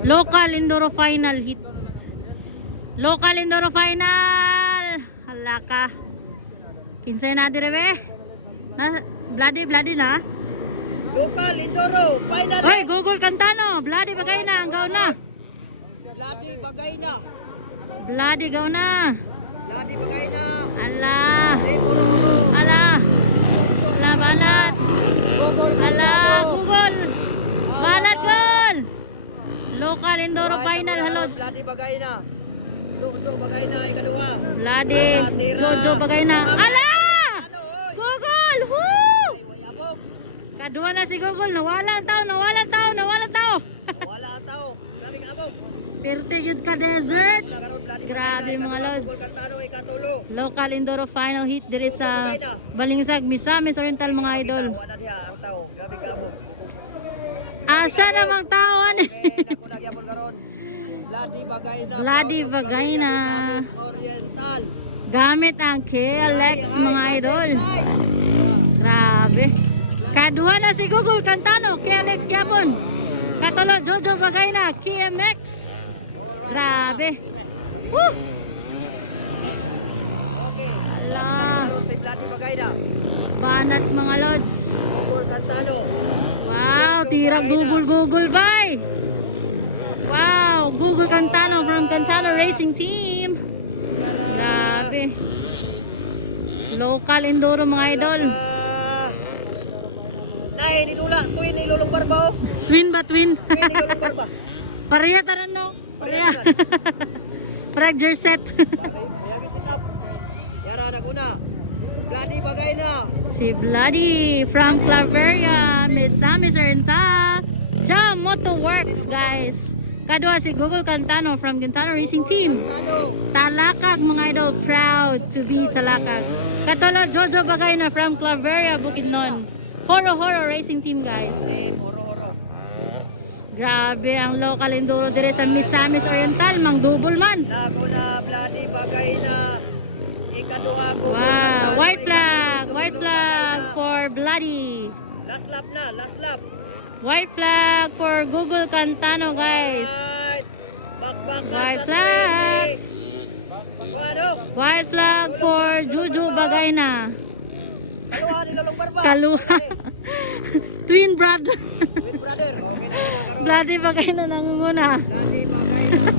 Local Enduro Final hit. Local Enduro Final. Hala ka. Kinsay na dire be? Na bloody na. Local Enduro Final. Hoy, Google Cantano. Bloody bagay na, ang gaw na. Bloody bagay na. Bloody gaw na. Bloody bagay na. Ala. Puro. Ala. Ala banat. Google Ala, Google. Banat gol. Local Enduro Final halod. Bloody bagay na. Jojo bagay na ikaduha. Bloody Jojo bagay na. Ala! Google! Woo! Kadua na si Google. Nawala ang tao. Wala ang tao. Grabe ka abog. Pirte yun ka desert. Grabe mga lods. Cantano ikatulo. Local Enduro Final hit diri sa Balingsag, Misamis Oriental mga idol. Wala diha ang tao. Grabe ka abog. Asa namang tao ani? Ako nagyapon karon. Bloody bagay na. Bloody bagay na. Oriental. Gamit ang KLX mga idol. Grabe. Kadua na si Google Cantano, KLX Gapon. Katulad Jojo bagay na, KMX. Grabe. Woo! Ala. Bloody bagay na. Banat mga lods. Google Cantano. Wow, tirag Google bay. Wow, Google Cantano from Cantano Racing Team. Grabe. Local Enduro mga idol. Nay, nilula, tuwin nilulungbar ba? Twin ba twin? Nilulungbar ba? Pareha taran no. Pareha. Parag jerset. Yagi sit up. Yara naguna. Bloody bagay na. Si Bloody from Claveria, Misamis Oriental. Jam Motoworks guys. Kadua si Google Cantano from Cantano Racing Team. Talakag mga idol, proud to be Talakag. Katulad Jojo bagay na from Claveria, Bukidnon. Horo Racing Team guys. Horo. Grabe ang local enduro dire sa Misamis Oriental, mang double man. Naguna, bloody bagay na. Ikaduha ko. Wow, white flag for Bloody. Last lap na, last lap. White flag for Google Cantano guys. Right. Back. White flag. Ano? White flag for Juju Bagayna. Kaluha nilulungbar ba? Kaluha. Twin brother. With brother. Bloody Bagayna nangunguna. Bloody bagay na.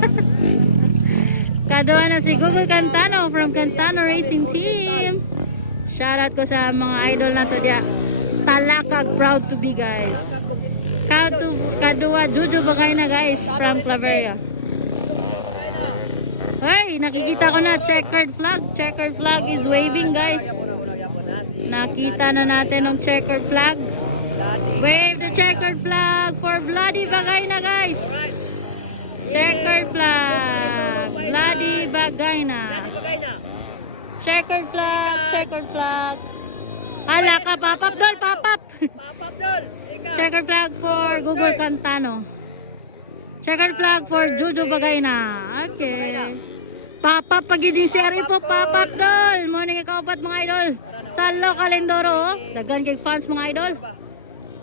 Kadua na si Google Cantano from Cantano Racing Team. Shoutout ko sa mga idol na to dia. Talakag, proud to be guys. Kadua Juju Bagayna guys from Claveria. Hey, nakikita ko na checkered flag. Checkered flag is waving guys. Nakita na natin ang checkered flag. Wave the checkered flag for Bloody Bagayna guys. Checkered flag. Bloody Bagayna. Checkered flag. Hala ka, papap dol, papap. Papap dol. Checkered flag for Google Cantano. Checkered flag for Juju Bagayna. Okay. Papap pagiding si Ari po, papap dol. Morning ikaw pat mga idol. Sa local enduro, dagan kay fans mga idol.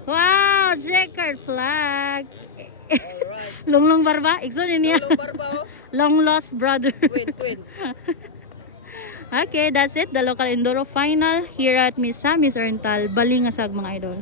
Wow, checkered flag. Longlong barba, ikson niya. Long lost brother. Twin. Okay, that's it. The local enduro final here at Misamis Oriental, Balingasag mga idol.